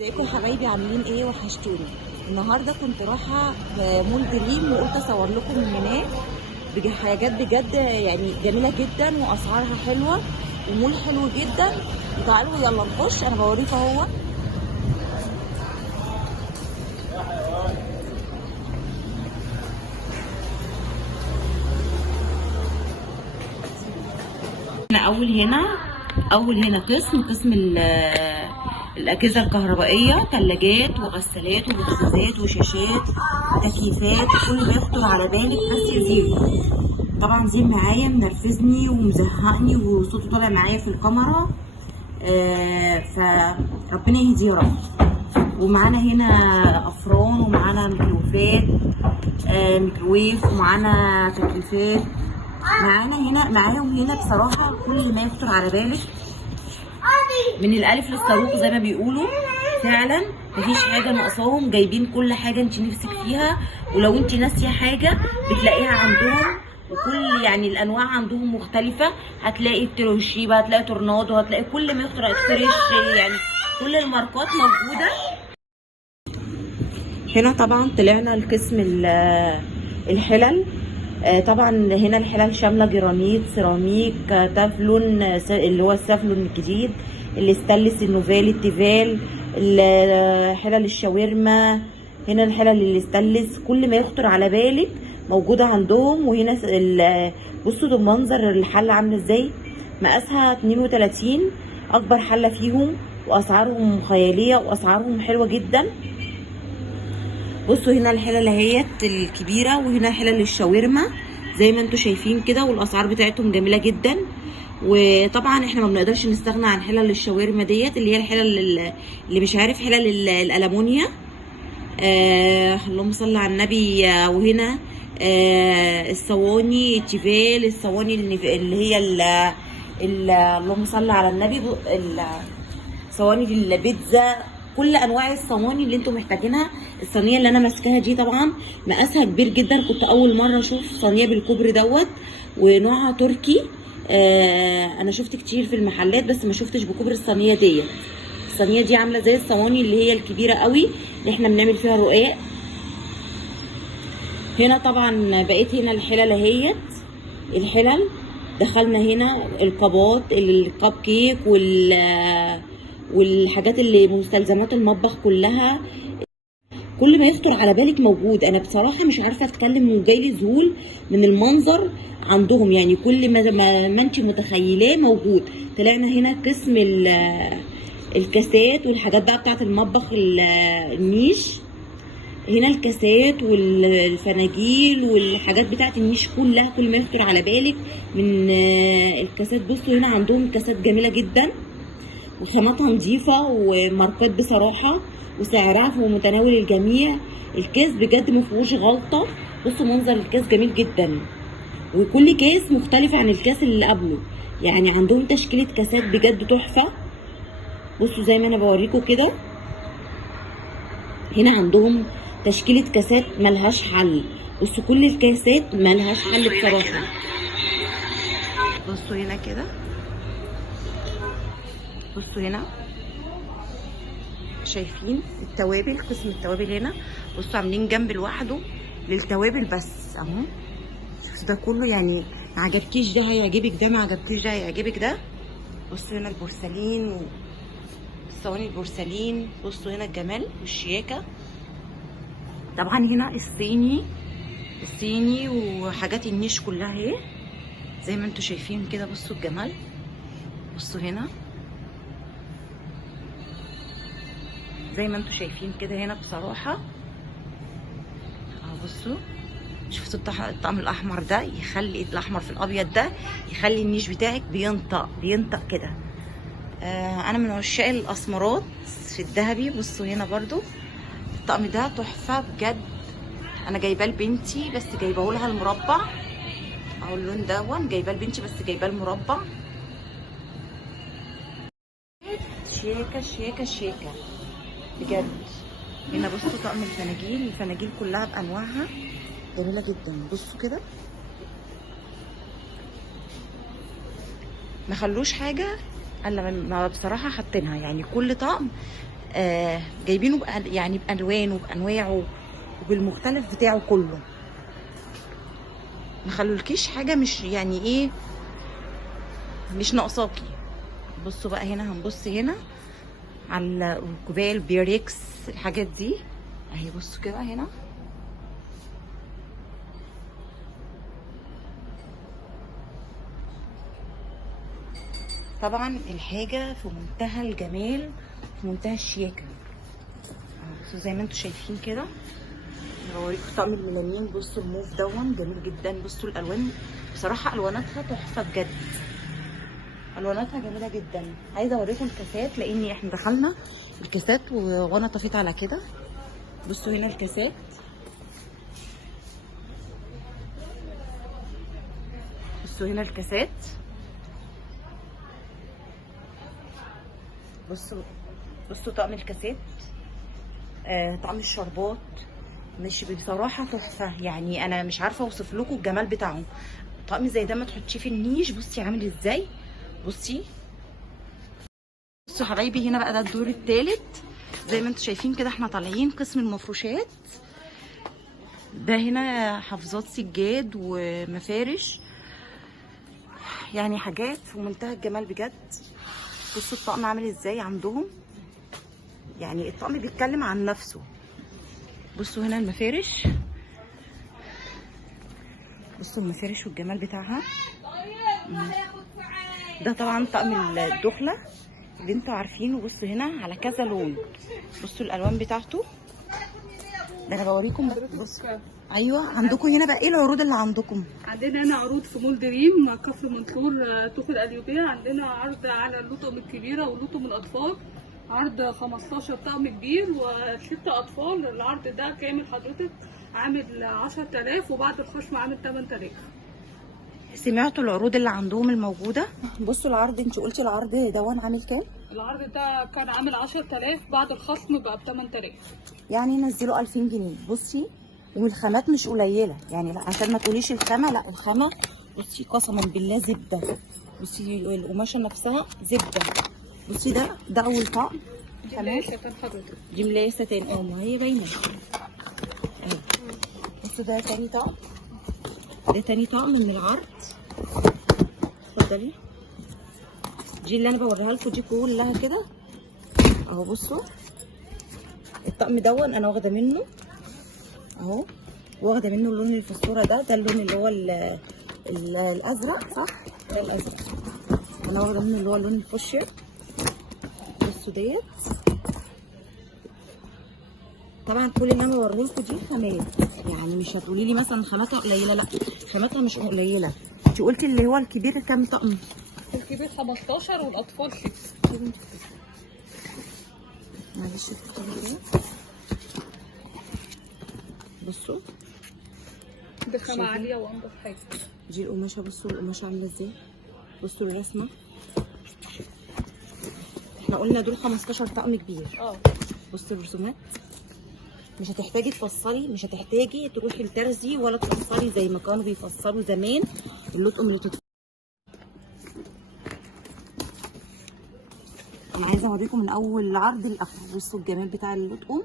ازيكم يا حبايبي، عاملين ايه؟ وحشتوني. النهارده كنت رايحه في مول دريم وقلت اصور لكم من هناك حاجات بجد يعني جميله جدا واسعارها حلوه ومول حلو جدا. وتعالوا يلا نخش، انا بوريكم اهو. احنا اول هنا قسم الاجهزه الكهربائيه، ثلاجات وغسالات وبوتاجازات وشاشات وتكييفات، كل ما يخطر على بالك. بس يا زينو، طبعا زين معايا منرفزني ومزهقني وصوته طالع معايا في الكاميرا. فربنا يهديه يا رب. ومعانا هنا افران، ومعانا ميكروويف، ومعانا تكييفات. معاهم هنا بصراحه كل ما يخطر على بالك، من الالف للصاروخ زي ما بيقولوا. فعلا مفيش حاجه ناقصاهم، جايبين كل حاجه انت نفسك فيها، ولو انت ناسيه حاجه بتلاقيها عندهم. وكل يعني الانواع عندهم مختلفه، هتلاقي التروشيبا، هتلاقي تورنادو، هتلاقي كل ما يخطر فريش، يعني كل الماركات موجوده هنا. طبعا طلعنا القسم الحلل. طبعا هنا الحلل شامله جرانيت، سيراميك، تeflon، اللي هو السافلون الجديد، الاستانلس، النوفال، التيفال، حلل الشاورما. هنا الحلل الاستانلس، كل ما يخطر على بالك موجوده عندهم. وهنا بصوا ده منظر الحله عامله ازاي، مقاسها 32، اكبر حله فيهم، واسعارهم خياليه واسعارهم حلوه جدا. بصوا هنا الحلل اهيت الكبيره، وهنا حلل الشاورما زي ما انتم شايفين كده، والاسعار بتاعتهم جميله جدا. وطبعا احنا ما بنقدرش نستغنى عن حلل الشاورما ديت، اللي هي الحلل اللي مش عارف، حلل الالمونيا. اللهم صل على النبي. وهنا الصواني التيفال، الصواني اللي هي اللهم صل على النبي، صواني البيتزا، كل انواع الصواني اللي انتم محتاجينها. الصينيه اللي انا ماسكاها دي طبعا مقاسها كبير جدا، كنت اول مره اشوف صينيه بالكبر دوت، ونوعها تركي. انا شفت كتير في المحلات بس ما شفتش بكبر الصينيه ديت. الصينيه دي عامله زي الصواني اللي هي الكبيره قوي اللي احنا بنعمل فيها رقاق. هنا طبعا بقيت هنا الحلل اهيت، الحلل دخلنا هنا الكبات، الكب كيك، والحاجات اللي مستلزمات المطبخ كلها، كل ما يخطر على بالك موجود. انا بصراحه مش عارفه اتكلم وجايلي ذهول من المنظر عندهم، يعني كل ما انت متخيلاه موجود. طلعنا هنا قسم الكاسات والحاجات بقى بتاعه المطبخ، النيش. هنا الكاسات والفناجيل والحاجات بتاعه النيش كلها، كل ما يخطر على بالك من الكاسات. بصوا هنا عندهم كاسات جميله جدا، وخاماتها نظيفه وماركات بصراحه، وسعرها في متناول الجميع. الكاس بجد مفيهوش غلطه. بصوا منظر الكاس جميل جدا، وكل كاس مختلف عن الكاس اللي قبله. يعني عندهم تشكيله كاسات بجد تحفه. بصوا زي ما انا بوريكم كده، هنا عندهم تشكيله كاسات ملهاش حل. بصوا كل الكاسات ملهاش حل بصراحه. بصوا هنا كده، بصوا هنا شايفين التوابل، قسم التوابل هنا. بصوا عاملين جنب لوحده للتوابل بس اهو. شفتوا ده كله، يعني ما عجبكيش ده هيعجبك ده، ما عجبكيش ده هيعجبك ده. بصوا هنا البورسلين والصواني البورسلين. بصوا هنا الجمال والشياكه. طبعا هنا الصيني وحاجات النيش كلها اهي زي ما انتم شايفين كده. بصوا الجمال، بصوا هنا زي ما انتم شايفين كده هنا بصراحه اهو. بصوا شفتوا الطقم الاحمر ده، يخلي الاحمر في الابيض ده يخلي النيش بتاعك بينطق كده. انا من عشاق الاسمرات في الذهبي. بصوا هنا برضو الطقم ده تحفه بجد. انا جايباه لبنتي بس جايباه لها المربع اهو، اللون دون جايباه لبنتي بس جايباه المربع. شياكه شياكه شياكه بجد. هنا بصوا طقم الفناجيل كلها بانواعها جميله جدا. بصوا كده ما خلوش حاجه الا ما بصراحه حاطينها، يعني كل طقم جايبينه يعني بالوانه وبانواعه وبالمختلف بتاعه كله، مخلولكيش حاجه مش يعني ايه مش ناقصاكي. بصوا بقى هنا، هنبص هنا على الكوبايه بيريكس الحاجات دي اهي. بصوا كده هنا طبعا الحاجه في منتهى الجمال، في منتهى الشياكه. بصوا زي ما انتم شايفين كده. بوريكم طقم الميلانين. بصوا الموف دون جميل جدا. بصوا الالوان بصراحه الواناتها تحفه بجد، الواناتها جميله جدا. عايزه اوريكم الكاسات لاني احنا دخلنا الكاسات وانا طفيت على كده. بصوا هنا الكاسات، بصوا هنا الكاسات. بصوا طقم الكاسات، طقم الشربات مش بصراحه تحفه، يعني انا مش عارفه اوصف لكم الجمال بتاعهم. طقم زي ده ما تحطيه في النيش. بصي عامل ازاي، بصوا حبايبي. هنا بقى ده الدور الثالث زي ما انتم شايفين كده. احنا طالعين قسم المفروشات. ده هنا حافظات سجاد ومفارش، يعني حاجات في منتهى الجمال بجد. بصوا الطقم عامل ازاي عندهم، يعني الطقم بيتكلم عن نفسه. بصوا هنا المفارش، بصوا المفارش والجمال بتاعها. ده طبعا طقم الدخله اللي انتوا عارفينه. بصوا هنا على كذا لون، بصوا الالوان بتاعته. ده انا بوريكم. بصوا ايوه عندكم هنا بقى ايه العروض اللي عندكم؟ عندنا هنا عروض في مول دريم كفر منصور تخت القليوبيه. عندنا عرض على اللطم الكبيره ولطم الاطفال، عرض 15 طقم كبير و6 اطفال. العرض ده كامل حضرتك عامل 10000 وبعد الخصم عامل 8000. سمعتوا العروض اللي عندهم الموجوده؟ بصوا العرض، انت قلتي العرض دون عامل كام؟ العرض ده كان عامل 10000 بعد الخصم بقى ب 8000، يعني نزلوا 2000 جنيه. بصي والخامات مش قليله، يعني لا عشان ما تقوليش الخامه، لا الخامه بصي قسما بالله زبده. بصي القماشه نفسها زبده. بصي ده اول طقم. تمام حضرتك. دي ملايه ستان، ما هي باينه اهي. بصوا ده تاني طقم، ده تاني طقم من العرض. اتفضلي. دي اللي انا بوريها لكم دي كلها كده اهو. بصوا الطقم دون انا واخده منه اهو، واخده منه اللون اللي في الصوره ده اللون اللي هو الازرق، صح؟ ده الازرق. انا واخده منه اللي هو اللون الفوشيا. بصوا ديت طبعا كل اللي انا بوريه لكم دي خامات، يعني مش هتقولي لي مثلا خاماتها قليله، لا خاماتها مش قليله. انت قلتي اللي هو الكبير كام طقم؟ الكبير 15 والاطفال 6. معلش بصوا ده خامة عالية وانضف حاجة. دي القماشة. بصوا القماشة عاملة ازاي، بصوا الرسمة. احنا قلنا دول 15 طقم كبير. بصوا الرسومات، مش هتحتاجي تفصلي، مش هتحتاجي تروحي لترزي ولا تفصلي زي ما كانوا بيفصلوا زمان اللطقم اللي انا عايزه اوريكم من اول العرض لاخره. بصوا الجمال بتاع اللطقم،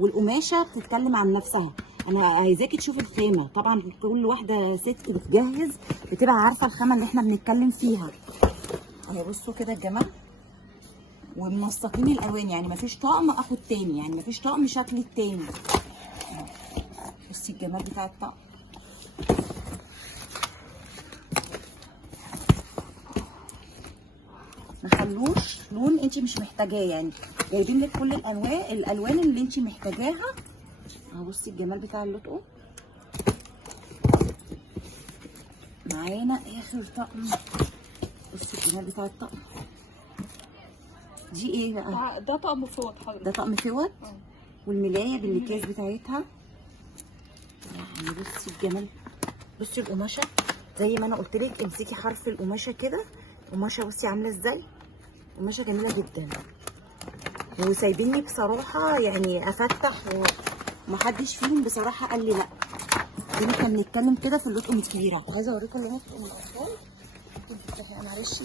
والقماشه بتتكلم عن نفسها. انا عايزاكي تشوفي الخامه. طبعا كل واحده ست بتجهز بتبقى عارفه الخامه اللي احنا بنتكلم فيها اهي. بصوا كده الجمال، ومنسقين الالوان، يعني مفيش طقم اخد تاني، يعني مفيش طقم شكل التاني. بصي الجمال بتاع الطقم. ما خلوش لون انت مش محتاجاه، يعني جايبين لك كل الالوان اللي انت محتاجاها اهو. بصي الجمال بتاع اللطقم. معانا اخر طقم. بصي الجمال بتاع الطقم. دي ايه بقى؟ ده طقم فوط حضرتك. ده طقم فوط والملايه بالاكياس بتاعتها. يعني بصي الجمال. بصي القماشه زي ما انا قلت لك، امسكي حرف القماشه كده. القماشه بصي عامله ازاي، قماشه جميله جدا. وسايبيني بصراحه يعني افتح، ومحدش فيهم بصراحه قال لي لا. دي كنا بنتكلم كده في اللطقم الكبيره. عايزه اوريكم لطقم الاطفال. معلش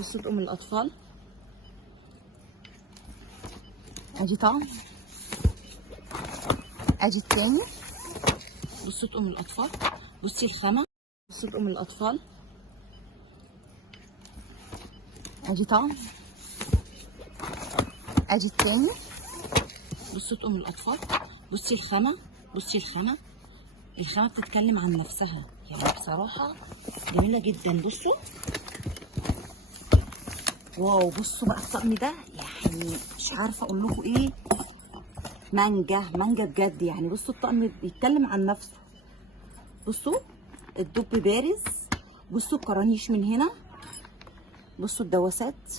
بصوا لطقم الاطفال ادي طقم، ادي التاني. بصوا طقم الاطفال، بصي الخامه، بصوا طقم الاطفال، ادي طقم، ادي التاني. بصوا طقم الاطفال، بصي الخامه، بصي الخامه، الخامه بتتكلم عن نفسها يعني بصراحه جميله جدا. بصوا واو، بصوا بقى الطقم ده يعني مش عارفه اقول لكم ايه، مانجا مانجا بجد يعني. بصوا الطقم بيتكلم عن نفسه. بصوا الدب بارز، بصوا الكرانيش من هنا، بصوا الدواسات،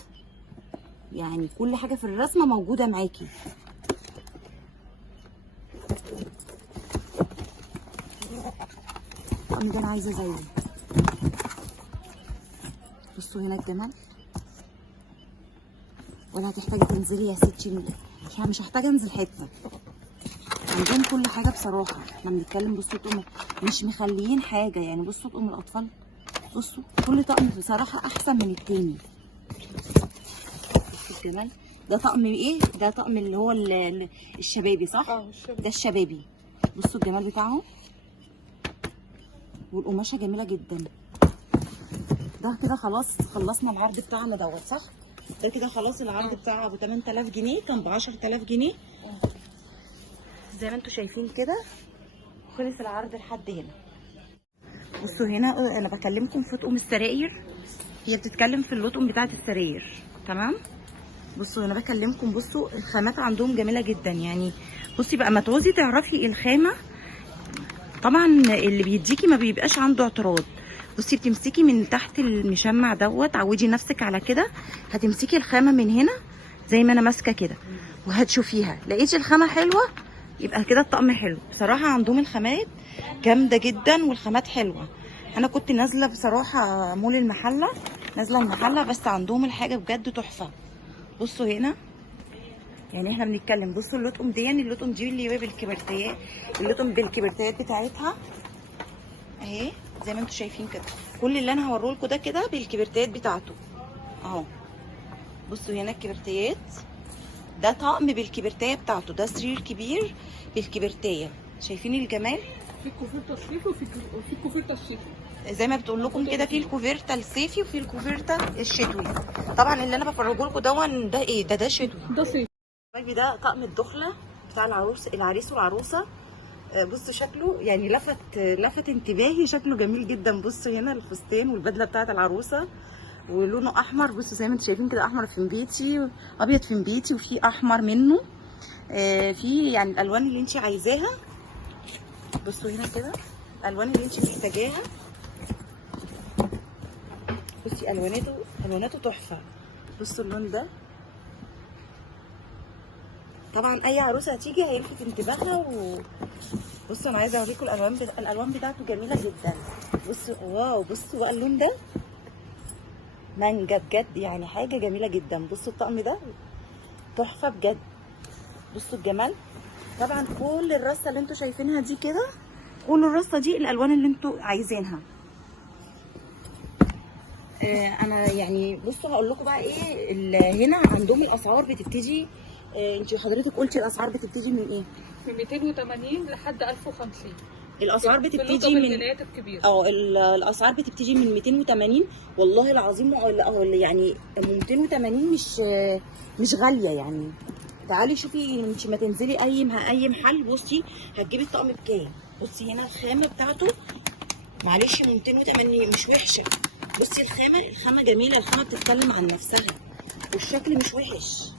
يعني كل حاجه في الرسمه موجوده معاكي. الطقم ده انا عايزه زيه. بصوا هنا الجمال، ولا هتحتاجي تنزلي يا ستي، مش هحتاج انزل حته، عندهم كل حاجه بصراحه. احنا بنتكلم بصوا طقم مش مخليين حاجه يعني. بصوا طقم الاطفال، بصوا كل طقم بصراحه احسن من التاني. بصوا الجمال ده طقم ايه؟ ده طقم اللي هو الشبابي صح؟ الشبابي. ده الشبابي. بصوا الجمال بتاعه، والقماشه جميله جدا. ده كده خلاص خلصنا العرض بتاعنا دوت صح؟ ده كده خلاص العرض بتاعه ب 8000 جنيه، كان ب 10000 جنيه زي ما انتم شايفين كده. خلص العرض لحد هنا. بصوا هنا انا بكلمكم في طقم السراير، هي بتتكلم في اللطقم بتاعت السراير تمام. بصوا انا بكلمكم، بصوا الخامات عندهم جميله جدا يعني. بصي بقى ما تعوزي تعرفي الخامه طبعا اللي بيديكي ما بيبقاش عنده اعتراض. بصي بتمسكي من تحت المشمع دوت، عودي نفسك على كده، هتمسكي الخامه من هنا زي ما انا ماسكه كده وهتشوفيها، لقيتي الخامه حلوه يبقى كده الطقم حلو. بصراحه عندهم الخامات جامده جدا والخامات حلوه. انا كنت نازله بصراحه مول المحله، نازله المحله، بس عندهم الحاجه بجد تحفه. بصوا هنا يعني احنا بنتكلم، بصوا اللطقم دي يعني اللطقم دي اللي هي بالكبرتيات، اللطقم بالكبرتيات بتاعتها اهي زي ما انتم شايفين كده. كل اللي انا هوريه لكم ده كده بالكبرتيات بتاعته اهو. بصوا هنا الكبرتيات، ده طقم بالكبرتايه بتاعته، ده سرير كبير بالكبرتايه. شايفين الجمال؟ في الكوفرتا الصيفي وفي الكوفرتا الشتوي. زي ما بتقول لكم كده، في الكوفرتا الصيفي وفي الكوفرتا الشتوي. طبعا اللي انا بفرجه لكم ده ايه؟ ده شتوي، ده صيفي. ده طقم الدخله بتاع العريس والعروسه. بصوا شكله يعني لفت انتباهي، شكله جميل جدا. بصوا هنا الفستان والبدله بتاعت العروسه ولونه احمر. بصوا زي ما انتم شايفين كده، احمر في نبيتي، ابيض في نبيتي، وفي احمر منه في يعني الالوان اللي انت عايزاها. بصوا هنا كده الالوان اللي انت محتاجاها. بصي الواناته تحفه. بصوا اللون ده طبعا اي عروسه هتيجي هيلفت انتباهها. بصوا انا عايزه اوريكم الالوان بتاعته جميله جدا. بصوا واو، بصوا بقى اللون ده مانجا بجد يعني حاجه جميله جدا. بصوا الطقم ده تحفه بجد. بصوا الجمال. طبعا كل الرصه اللي انتوا شايفينها دي كده، كل الرصه دي الالوان اللي انتوا عايزينها. انا يعني بصوا هقول لكم بقى ايه هنا عندهم الاسعار بتبتدي. انت حضرتك قلتي الاسعار بتبتدي من ايه؟ من 280 لحد 1050. الاسعار بتبتدي من الاسعار بتبتدي من 280. والله العظيم يعني 280 مش غاليه يعني. تعالي شوفي انت ما تنزلي اي محل، بصي هتجيبي الطقم بكام. بصي هنا الخامه بتاعته معلش 280 مش وحشه. بصي الخامه جميله، الخامه بتتكلم عن نفسها والشكل مش وحش.